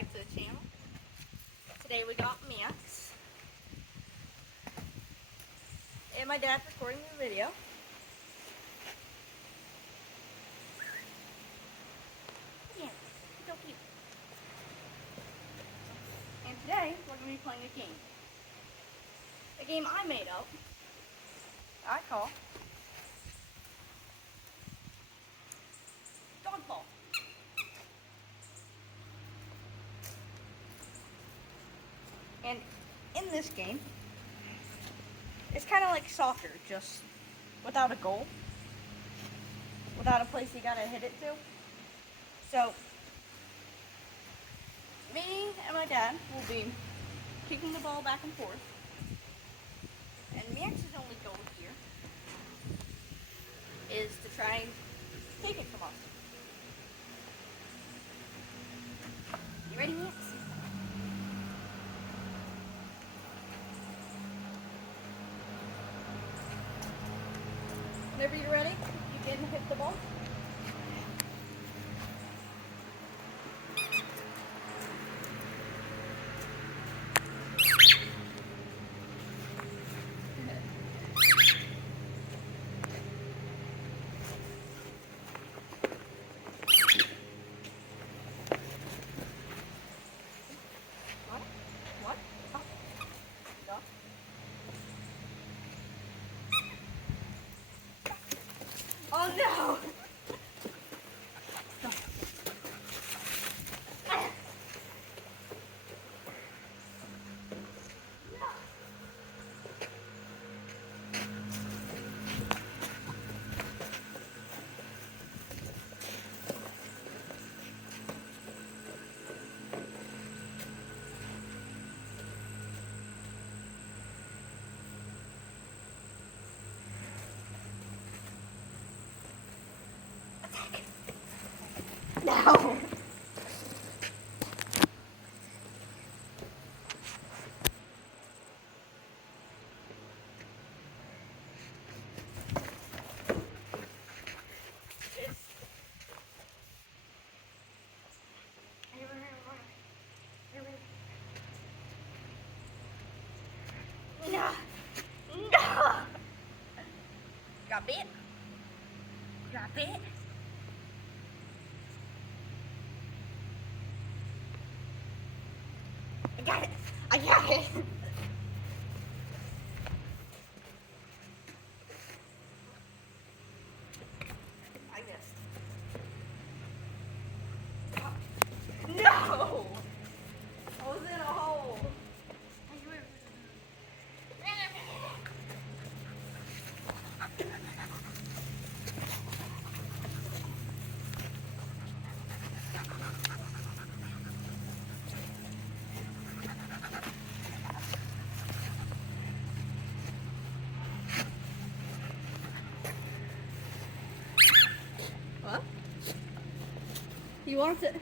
back to the channel. Today we got Max and my dad recording the video. Yeah, he's so cute. And today we're going to be playing a game. A game I made up. I call Dodgeball. And in this game, it's kind of like soccer, just without a goal, without a place you gotta hit it to. So, me and my dad will be kicking the ball back and forth, and Max's only goal here is to try and take it from us. You ready, Max? Whenever you're ready, you can hit the ball. What? Oh. Go. Oh no! No! No! No! Grab it. Grab it. I got it. I got it. I missed. No! I was in a hole. What? He wants it.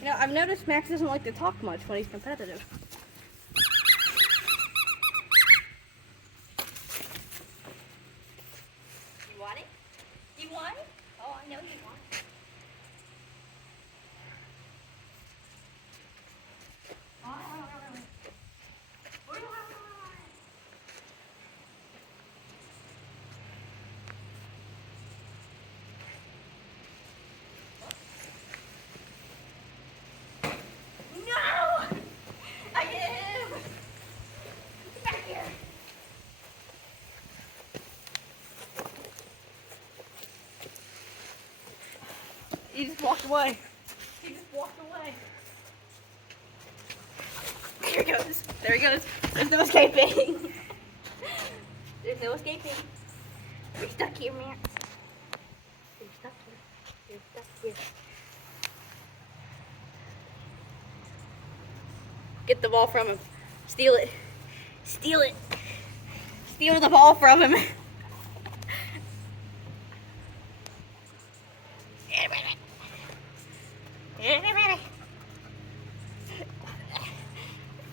You know, I've noticed Max doesn't like to talk much when he's competitive. You want it? You want it? Oh, I know you want it. No! I get him! Get back here! He just walked away. He just walked away. There he goes. There he goes. There's no escaping. There's no escaping. You're stuck here, Max. You're stuck here. You're stuck here. Get the ball from him. Steal it. Steal it. Steal the ball from him.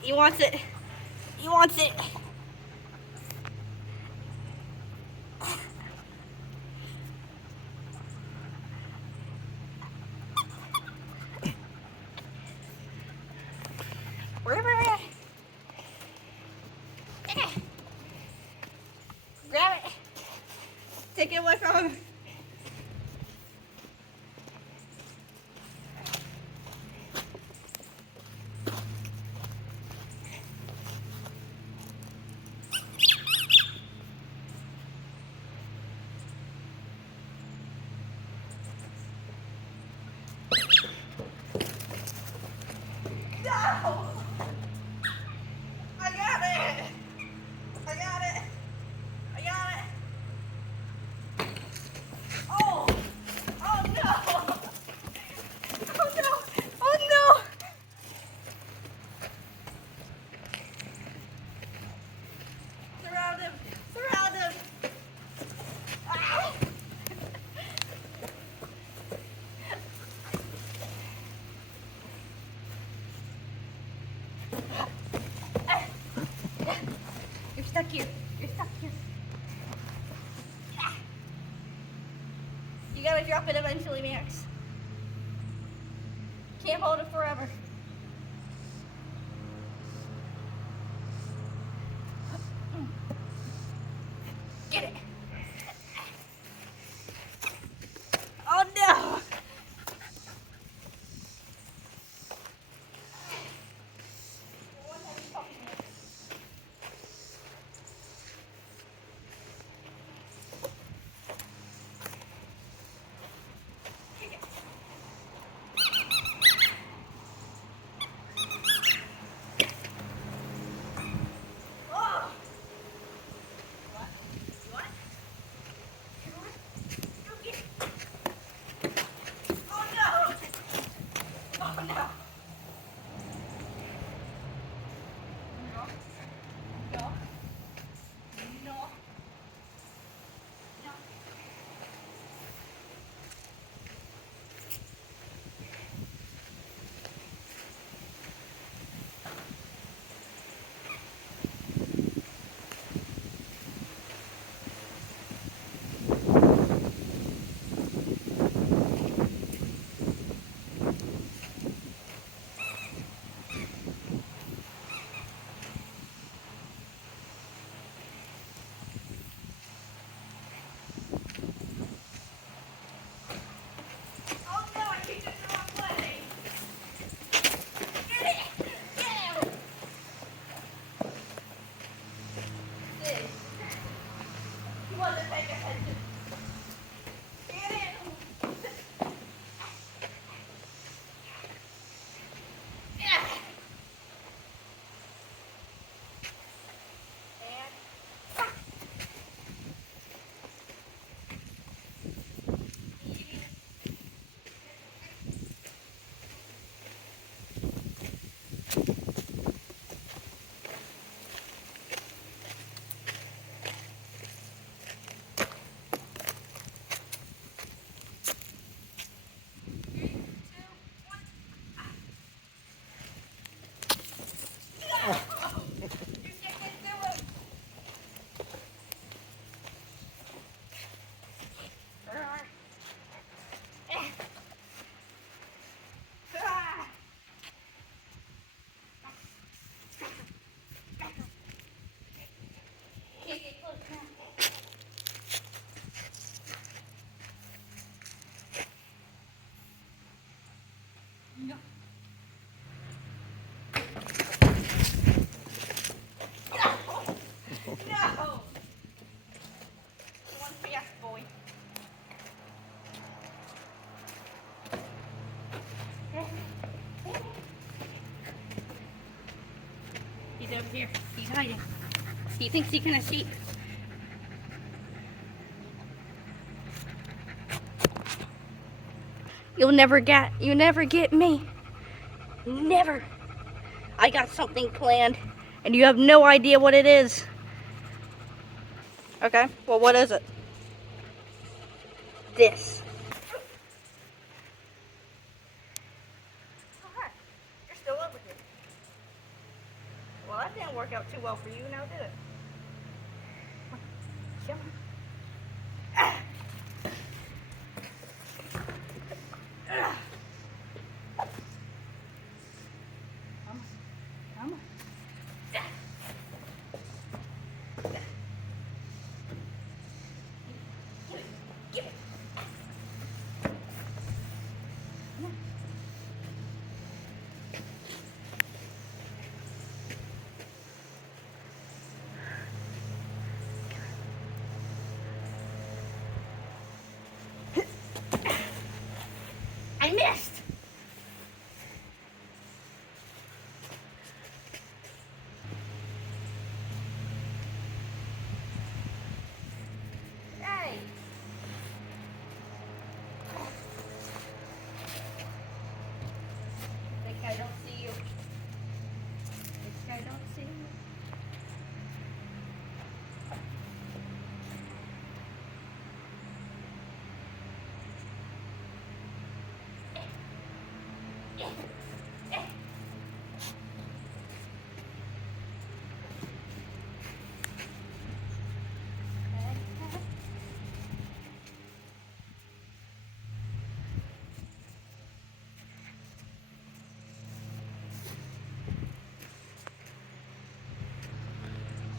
He wants it. He wants it. Take it away from him. No! I got it! I got it! I got it! Oh! Oh no! Oh no! Oh no! Surround him! Surround him! Ah! You're stuck here. You're stuck here. You gotta drop it eventually, Max. Can't hold it forever. Get it. Oh no! Oh! You want it? You want it? Go get it. Oh no! Oh no! No. No. No. No. Oh no, I picked it the wrong way. Get it! Get him! This. He wasn't paying attention. Get it! Yeah. And can't get close now. No. No! One fast boy. He's over here. He's hiding. He thinks he can escape. You never get me. Never. I got something planned, and you have no idea what it is. Okay, well, what is it? This. Okay, you're still over here. Well, that didn't work out too well for you, now did it? Come on. Ah. Ah. Come on. Come on.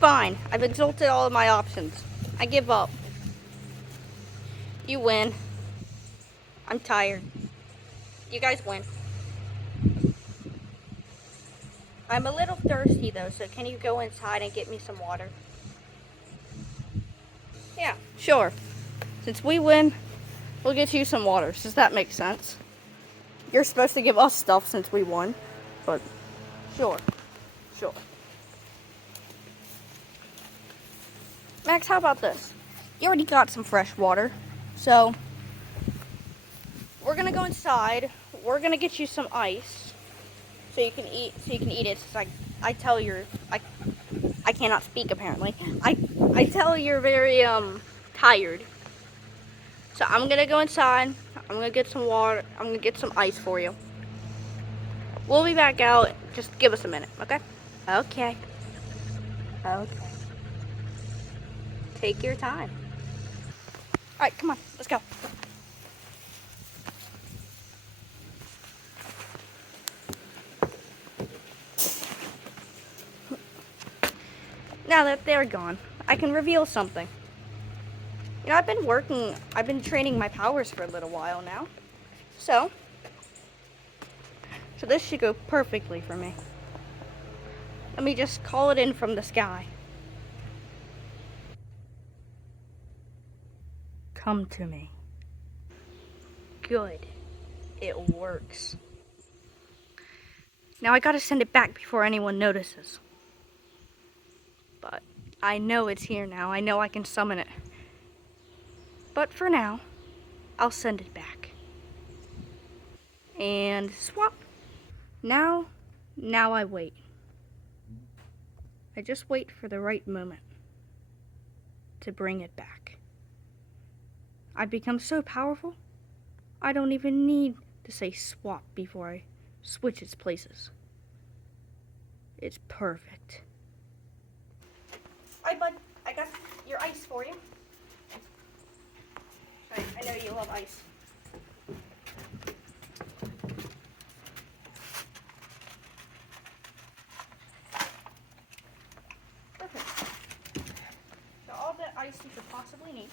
Fine. I've exhausted all of my options. I give up. You win. I'm tired. You guys win. I'm a little thirsty though, so can you go inside and get me some water? Yeah, sure. Since we win, we'll get you some water. Does that make sense? You're supposed to give us stuff since we won, but sure. Sure. Max, how about this? You already got some fresh water, so we're gonna go inside. We're gonna get you some ice, so you can eat. So you can eat it. Since I tell you're, I cannot speak apparently. I tell you're very tired. So I'm gonna go inside. I'm gonna get some water. I'm gonna get some ice for you. We'll be back out. Just give us a minute, okay? Okay. Okay. Take your time. All right, come on, let's go. Now that they're gone, I can reveal something. You know, I've been training my powers for a little while now. So this should go perfectly for me. Let me just call it in from the sky. Come to me. Good. It works. Now I gotta send it back before anyone notices. But I know it's here now. I know I can summon it. But for now, I'll send it back. And swap. Now I wait. I just wait for the right moment to bring it back. I've become so powerful, I don't even need to say swap before I switch its places. It's perfect. Alright, bud, I got your ice for you. I know you love ice. Perfect. So all the ice you could possibly need.